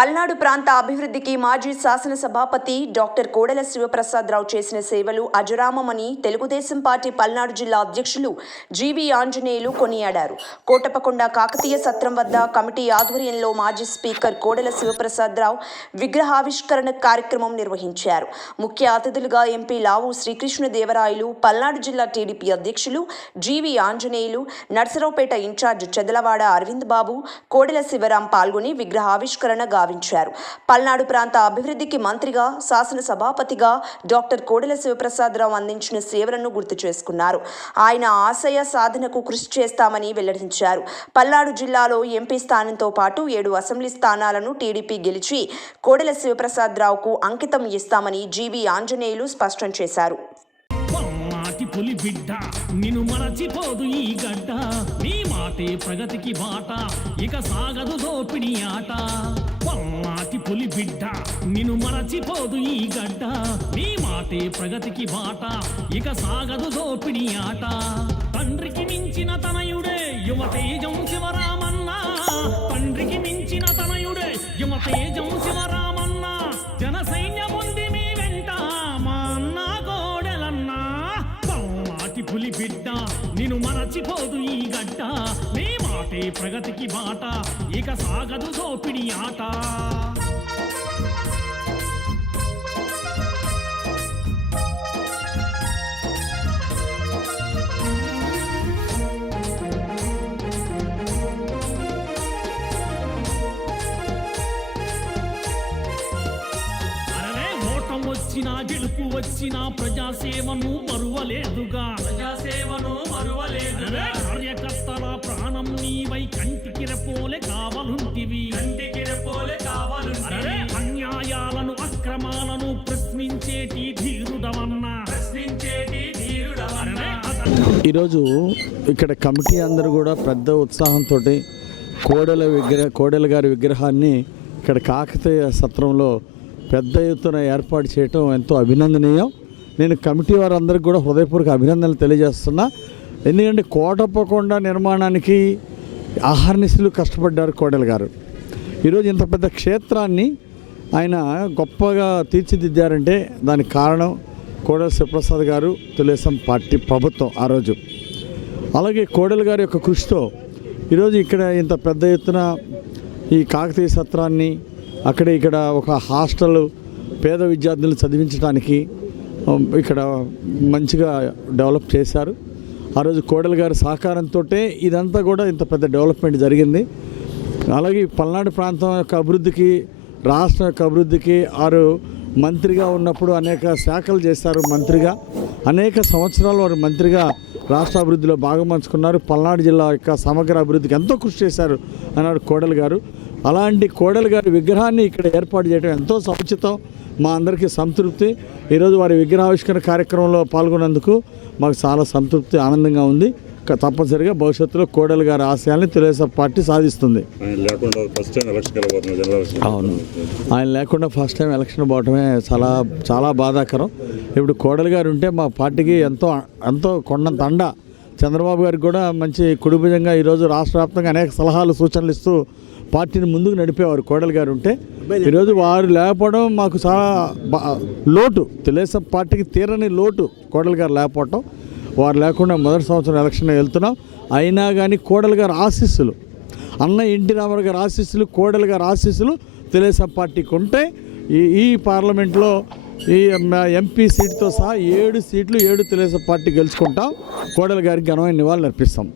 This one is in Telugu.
పల్నాడు ప్రాంత అభివృద్ధికి మాజీ శాసన సభాపతి డాక్టర్ కోడెల శివప్రసాదరావు చేసిన సేవలు అజరామమని తెలుగుదేశం పార్టీ పల్నాడు జిల్లా అధ్యక్షులు జీవి ఆంజనేయులు కొనియాడారు. కోటపకొండ కాకతీయ సత్రం వద్ద కమిటీ ఆధ్వర్యంలో మాజీ స్పీకర్ కోడెల శివప్రసాదరావు విగ్రహావిష్కరణ కార్యక్రమం నిర్వహించారు. ముఖ్య అతిథులుగా ఎంపీ లావు శ్రీకృష్ణదేవరాయలు, పల్నాడు జిల్లా టీడీపీ అధ్యక్షులు జీవి ఆంజనేయులు, నర్సరావుపేట ఇన్ఛార్జ్ చెదలవాడ అరవింద్ బాబు, కోడెల శివరాం పాల్గొని విగ్రహావిష్కరణ గావించారు. పల్నాడు ప్రాంత అభివృద్ధికి మంత్రిగా, శాసన సభాపతిగా డాక్టర్ కోడెల శివప్రసాదరావు అందించిన సేవలను గుర్తు చేసుకున్నారు. ఆయన ఆశయ సాధనకు కృషి చేస్తామని వెల్లడించారు. పల్నాడు జిల్లాలో ఎంపీ స్థానంతో పాటు 7 అసెంబ్లీ స్థానాలను టీడీపీ గెలిచి కోడెల శివప్రసాదరావుకు అంకితం ఇస్తామని జీవి ఆంజనేయులు స్పష్టం చేశారు. పులి బిడ్డ నిన్ను మరచిపోదు ఈ గడ్డ, నీ మాటే ప్రగతికి బాట, ఇక సాగదు దోపిడి ఆట. పల్నాటి పులి బిడ్డ నిన్ను మరచిపోదు ఈ గడ్డ, నీ మాటే ప్రగతికి బాట, ఇక సాగదు దోపిడి ఆట. తండ్రికి మించిన తనయుడే యువతేజం శివరామన్న, తండ్రికి మించిన తనయుడే యువతేజం శివరామన్న. జన సైన్యం ఉంది మీ వెంట మా అన్న కోడెలన్న. పులి బిడ్డ నిన్ను మరచిపోదు ఈ గడ్డ, నీ మాటే ప్రగతికి బాట, ఇక సాగదు దోపిడి ఆట. వచ్చినా గెలుపు వచ్చినా ప్రజాసేవను మరువలేదుగా, కార్యకర్తల ప్రాణం నీవై కంటికి రెప్పోలే కావలుంటివి, అన్యాయాలను అక్రమాలను ప్రశ్నించేటి ధీరుడవన్నా. ఈరోజు ఇక్కడ కమిటీ అందరూ కూడా పెద్ద ఉత్సాహంతో కోడెల గారి విగ్రహాన్ని ఇక్కడ కాకతీయ సత్రంలో పెద్ద ఎత్తున ఏర్పాటు చేయటం ఎంతో అభినందనీయం. నేను కమిటీ వారందరికీ కూడా హృదయపూర్వక అభినందనలు తెలియజేస్తున్నా. ఎందుకంటే కోటపకొండ నిర్మాణానికి అహర్నిశలు కష్టపడ్డారు కోడెల గారు. ఈరోజు ఇంత పెద్ద క్షేత్రాన్ని ఆయన గొప్పగా తీర్చిదిద్దారంటే దానికి కారణం కోడెల శివప్రసాద్ గారు, తెలుగుదేశం పార్టీ ప్రభుత్వం ఆ రోజు. అలాగే కోడెల గారి యొక్క కృషితో ఈరోజు ఇక్కడ ఇంత పెద్ద ఎత్తున ఈ కాకతీయ సత్రాన్ని, ఇక్కడ ఒక హాస్టల్ పేద విద్యార్థులను చదివించడానికి ఇక్కడ మంచిగా డెవలప్ చేశారు. ఆ రోజు కోడెల గారి సహకారంతో ఇదంతా కూడా ఇంత పెద్ద డెవలప్మెంట్ జరిగింది. అలాగే పల్నాడు ప్రాంతం యొక్క అభివృద్ధికి, రాష్ట్రం యొక్క అభివృద్ధికి వారు మంత్రిగా ఉన్నప్పుడు అనేక శాఖలు చేశారు. మంత్రిగా అనేక సంవత్సరాలు వారు మంత్రిగా రాష్ట్ర అభివృద్ధిలో భాగమంచుకున్నారు. పల్నాడు జిల్లా యొక్క సమగ్ర అభివృద్ధికి ఎంతో కృషి చేశారు అన్నాడు కోడెల గారు. అలాంటి కోడెల గారి విగ్రహాన్ని ఇక్కడ ఏర్పాటు చేయడం ఎంతో సముచితం, మా అందరికీ సంతృప్తి. ఈరోజు వారి విగ్రహావిష్కరణ కార్యక్రమంలో పాల్గొన్నందుకు మాకు చాలా సంతృప్తి, ఆనందంగా ఉంది. తప్పనిసరిగా భవిష్యత్తులో కోడెల గారి ఆశయాల్ని తెలుగుదేశం పార్టీ సాధిస్తుంది. అవును, ఆయన లేకుండా ఫస్ట్ టైం ఎలక్షన్ పోవటమే చాలా బాధాకరం. ఇప్పుడు కోడెల గారు ఉంటే మా పార్టీకి ఎంతో కొండంత అండ. చంద్రబాబు గారికి కూడా మంచి కుడిభుజంగా ఈరోజు రాష్ట్ర వ్యాప్తంగా అనేక సలహాలు, సూచనలు ఇస్తూ పార్టీని ముందుకు నడిపేవారు కోడెల గారు ఉంటే. ఈరోజు వారు లేకపోవడం మాకు చాలా లోటు, తెలుగుదేశం పార్టీకి తీరని లోటు కోడెల గారు లేకపోవటం. వారు లేకుండా మొదటి సంవత్సరం ఎలక్షన్ వెళ్తున్నాం. అయినా కానీ కోడెల గారి ఆశీస్సులు, అన్న ఎన్టీ రామారావు గారి ఆశీస్సులు, కోడెల గారి ఆశీస్సులు తెలుగుదేశం పార్టీకి ఉంటే ఈ పార్లమెంట్లో ఈ ఎంపీ సీటుతో సహా 7 సీట్లు 7 తెలుగుదేశం పార్టీ గెలుచుకుంటాం. కోడెల గారికి ఘనమైన నివాళులు అర్పిస్తాం.